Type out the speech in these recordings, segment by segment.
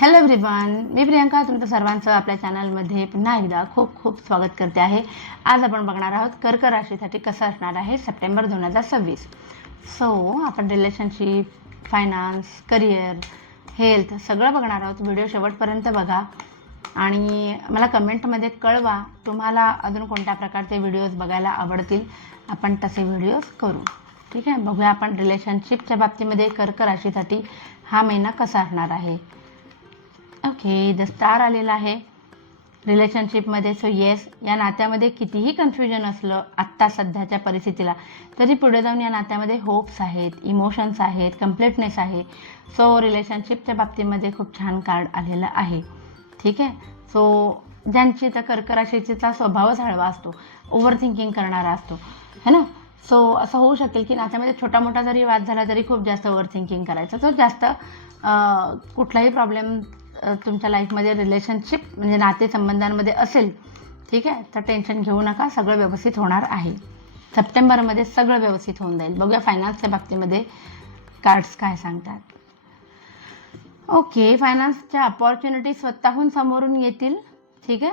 Hello everyone, मी प्रियंका तुमचं सर्वांचं आपल्या चॅनलमध्ये पुन्हा एकदा खूप खूप स्वागत करते आहे. आज आपण बघणार आहोत कर्क राशीसाठी कसं असणार आहे सप्टेंबर 2026. आपण रिलेशनशिप, फायनान्स, करिअर, हेल्थ सगळं बघणार आहोत. व्हिडिओ शेवटपर्यंत बघा आणि मला कमेंटमध्ये कळवा तुम्हाला अजून कोणत्या प्रकारचे व्हिडिओज बघायला आवडतील. आपण तसे व्हिडिओज करू. ठीक आहे, बघूया आपण रिलेशनशिपच्या बाबतीमध्ये कर्क राशीसाठी हा महिना कसा असणार आहे. ओके, द स्टार आलेला आहे रिलेशनशिपमध्ये. सो येस, या नात्यामध्ये कितीही कन्फ्युजन असलं आत्ता सध्याच्या परिस्थितीला, तरी पुढे जाऊन या नात्यामध्ये होप्स आहेत, इमोशन्स आहेत, कम्प्लीटनेस आहे. सो रिलेशनशिपच्या बाबतीमध्ये खूप छान कार्ड आलेलं आहे. ठीक आहे, सो ज्यांची तर कर्क राशीचा स्वभावच हळवा असतो, ओव्हर थिंकिंग करणारा असतो, है ना. सो असं होऊ शकेल की नात्यामध्ये छोटा मोठा जरी वाद झाला तरी खूप जास्त ओव्हर थिंकिंग करायचं. तो जास्त कुठलाही प्रॉब्लेम तुमच्या लाईफमध्ये रिलेशनशिप म्हणजे नातेसंबंधांमध्ये असेल, ठीक आहे, तर टेन्शन घेऊ नका, सगळं व्यवस्थित होणार आहे. सप्टेंबरमध्ये सगळं व्यवस्थित होऊन जाईल. बघूया फायनान्सच्या बाबतीमध्ये कार्ड्स काय सांगतात. ओके, फायनान्सच्या अपॉर्च्युनिटी स्वतःहून समोरून येतील. ठीक आहे,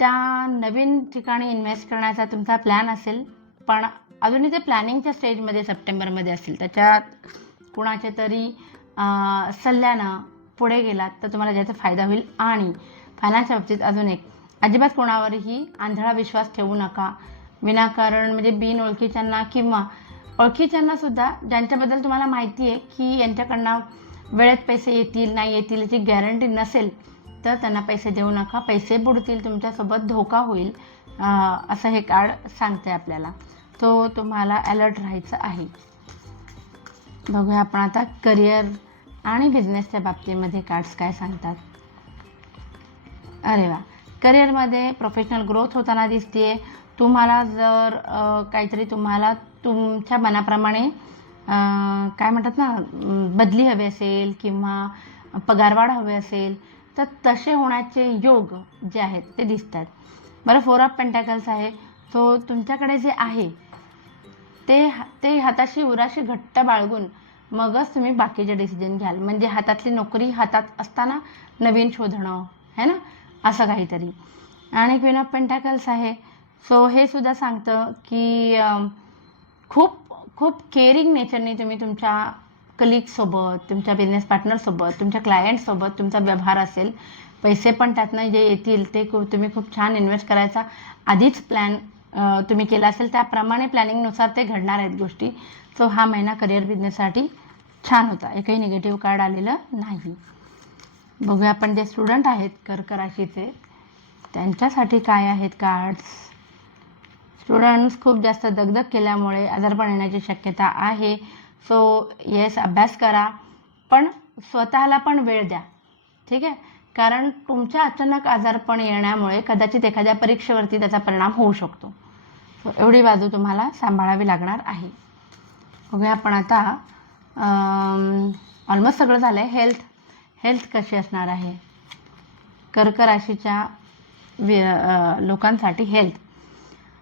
त्या नवीन ठिकाणी इन्व्हेस्ट करण्याचा तुमचा प्लॅन असेल, पण अजूनही ते प्लॅनिंगच्या स्टेजमध्ये सप्टेंबरमध्ये असेल. त्याच्यात कुणाच्या तरी सल्ल्यानं पुढे गेलात तर तुम्हाला ज्याचा फायदा होईल. आणि फायनान्सच्या बाबतीत अजून एक, अजिबात कोणावरही आंधळा विश्वास ठेवू नका विनाकारण. म्हणजे बिनओळखीच्यांना किंवा ओळखीच्यांनासुद्धा ज्यांच्याबद्दल तुम्हाला माहिती आहे की यांच्याकडनं वेळेत पैसे येतील नाही येतील याची गॅरंटी नसेल तर त्यांना पैसे देऊ नका. पैसे बुडतील, तुमच्यासोबत धोका होईल, असं हे कार्ड सांगते आपल्याला. तो तुम्हाला अलर्ट राहायचं आहे. बघूया आपण आता करिअर आणि बिझनेसच्या बाबतीमध्ये कार्ड्स काय सांगतात. अरे वा, करिअरमध्ये प्रोफेशनल ग्रोथ होताना दिसते. तुम्हाला जर काहीतरी तुम्हाला तुमच्या मनाप्रमाणे काय म्हणतात ना, बदली हवी असेल किंवा पगारवाढ हवी असेल तर तसे होण्याचे योग जे आहेत ते दिसतात. बरं, 4 ऑफ पेंटॅकल्स आहे. सो तुमच्याकडे जे आहे ते हाताशी उराशी घट्ट बाळगून मगच तुम्ही बाकीचे डिसिजन घ्याल. म्हणजे हातातली नोकरी हातात असताना नवीन शोधणं, है ना, असं काहीतरी. आणि क्वीन ऑफ पेंटॅकल्स आहे. सो हे सुद्धा सांगतं की खूप खूप केअरिंग नेचरने तुम्ही तुमच्या कलिगसोबत, तुमच्या बिझनेस पार्टनरसोबत, तुमच्या क्लायंटसोबत तुमचा व्यवहार असेल. पैसे पण त्यातनं जे येतील ते तुम्ही खूप छान इन्व्हेस्ट करायचा आधीच प्लॅन तुम्ही केला असेल, त्याप्रमाणे प्लॅनिंगनुसार ते घडणार आहेत गोष्टी. सो हा महिना करिअर बिझनेससाठी छान होता. एकही निगेटिव्ह कार्ड आलेलं नाही. बघूया आपण जे स्टुडंट आहेत कर्क राशीचे त्यांच्यासाठी काय आहेत कार्ड्स. स्टुडंट्स खूप जास्त दगदग केल्यामुळे आजारपण येण्याची शक्यता आहे. सो येस, अभ्यास करा पण स्वतःला पण वेळ द्या. ठीक आहे, कारण तुमच्या अचानक आजारपण येण्यामुळे कदाचित एखाद्या परीक्षेवरती त्याचा परिणाम होऊ शकतो. सो एवढी बाजू तुम्हाला सांभाळावी लागणार आहे. बघूया आपण आता ऑलमोस्ट सगळं झालं आहे. हेल्थ कशी असणार आहे कर्क राशीच्या लोकांसाठी. हेल्थ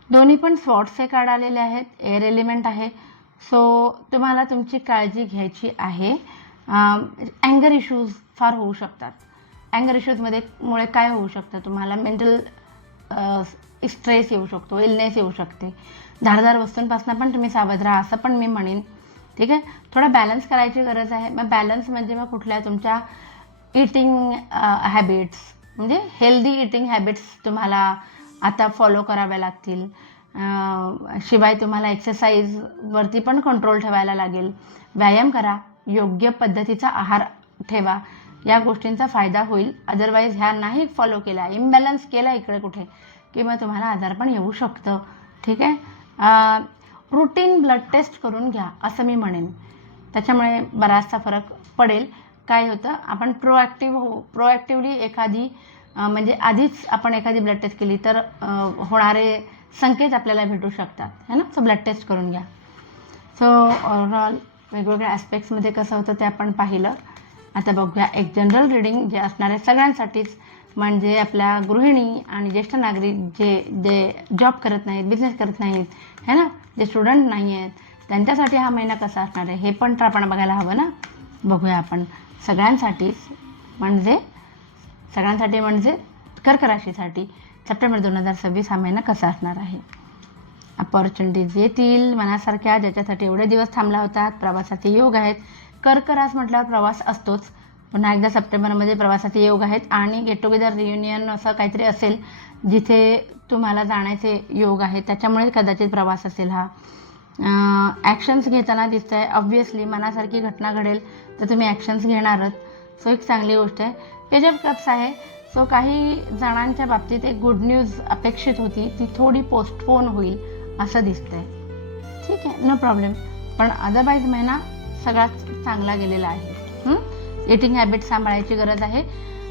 दोन्ही पण स्वॉर्ड्सचे कार्ड आलेले आहेत. एअर एलिमेंट आहे. सो तुम्हाला तुमची काळजी घ्यायची आहे. अँगर इश्यूज फार होऊ शकतात. अँगर इश्यूजमध्ये मुळे काय होऊ शकतं, तुम्हाला मेंटल स्ट्रेस येऊ शकतो, इलनेस येऊ शकते. धारदार वस्तूंपासून पण तुम्ही सावध राहा असं पण मी म्हणेन. ठीक आहे, थोडा बॅलन्स करायची गरज आहे. मग बॅलन्स म्हणजे मग कुठल्या तुमच्या इटिंग हॅबिट्स म्हणजे हेल्दी इटिंग हॅबिट्स तुम्हाला आता फॉलो कराव्या लागतील. शिवाय तुम्हाला एक्सरसाइजवरती पण कंट्रोल ठेवायला लागेल. व्यायाम करा, योग्य पद्धतीचा आहार ठेवा, या गोष्टींचा फायदा होईल. अदरवाईज ह्या नाही फॉलो केल्या, इम्बॅलन्स केला इकडे कुठे की मग तुम्हाला आजारपण येऊ शकतं. ठीक आहे, रुटीन ब्लड टेस्ट करून घ्या असं मी म्हणेन. त्याच्यामुळे बराचसा फरक पडेल. काय होतं, आपण प्रोॲक्टिव्हली एखादी म्हणजे आधीच आपण एखादी ब्लड टेस्ट केली तर होणारे संकेत आपल्याला भेटू शकतात, है ना. सो ब्लड टेस्ट करून घ्या. सो ओव्हरऑल वेगवेगळ्या ॲस्पेक्ट्समध्ये कसं होतं ते आपण पाहिलं. आता बघूया एक जनरल रिडिंग जे असणार आहे सगळ्यांसाठीच, म्हणजे आपल्या गृहिणी आणि ज्येष्ठ नागरिक जे जॉब करत नाहीत, बिझनेस करत नाहीत, है ना, जे स्टुडंट नाही आहेत त्यांच्यासाठी हा महिना कसा असणार आहे हे पण तर आपण बघायला हवं ना. बघूया आपण सगळ्यांसाठीच म्हणजे सगळ्यांसाठी, म्हणजे कर्क राशीसाठी सप्टेंबर 2026 हा महिना कसा असणार आहे. अपॉर्च्युनिटीज येतील मनासारख्या, ज्याच्यासाठी एवढे दिवस थांबला होतात. प्रवासाचे योग आहेत. कर्क रास म्हटल्यावर प्रवास असतोच. पुन्हा एकदा सप्टेंबरमध्ये प्रवासाचे योग आहेत आणि गेट टुगेदर रियुनियन असं काहीतरी असेल जिथे तुम्हाला जाण्याचे योग आहेत, त्याच्यामुळे कदाचित प्रवास असेल हा. ॲक्शन्स घेताना दिसत आहे. ऑब्व्हियसली मनासारखी घटना घडेल तर तुम्ही ॲक्शन्स घेणारच. सो एक चांगली गोष्ट आहे. पेज ऑफ कप्स आहे. सो काही जणांच्या बाबतीत एक गुड न्यूज अपेक्षित होती, ती थोडी पोस्टपोन होईल असं दिसतंय. ठीक आहे, नो प्रॉब्लेम. पण अदरवाईज महिना सगळाच चांगला गेलेला आहे. इटिंग हॅबिट सांभाळायची गरज आहे.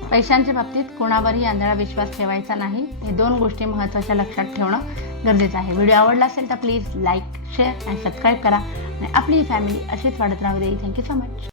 पैशांच्या बाबतीत कोणावरही आंधळा विश्वास ठेवायचा नाही. हे 2 गोष्टी महत्त्वाच्या लक्षात ठेवणं गरजेचं आहे. व्हिडिओ आवडला असेल तर प्लीज लाईक, शेअर आणि सबस्क्राईब करा आणि आपली फॅमिली अशीच वाढत राहू दे. Thank you so much.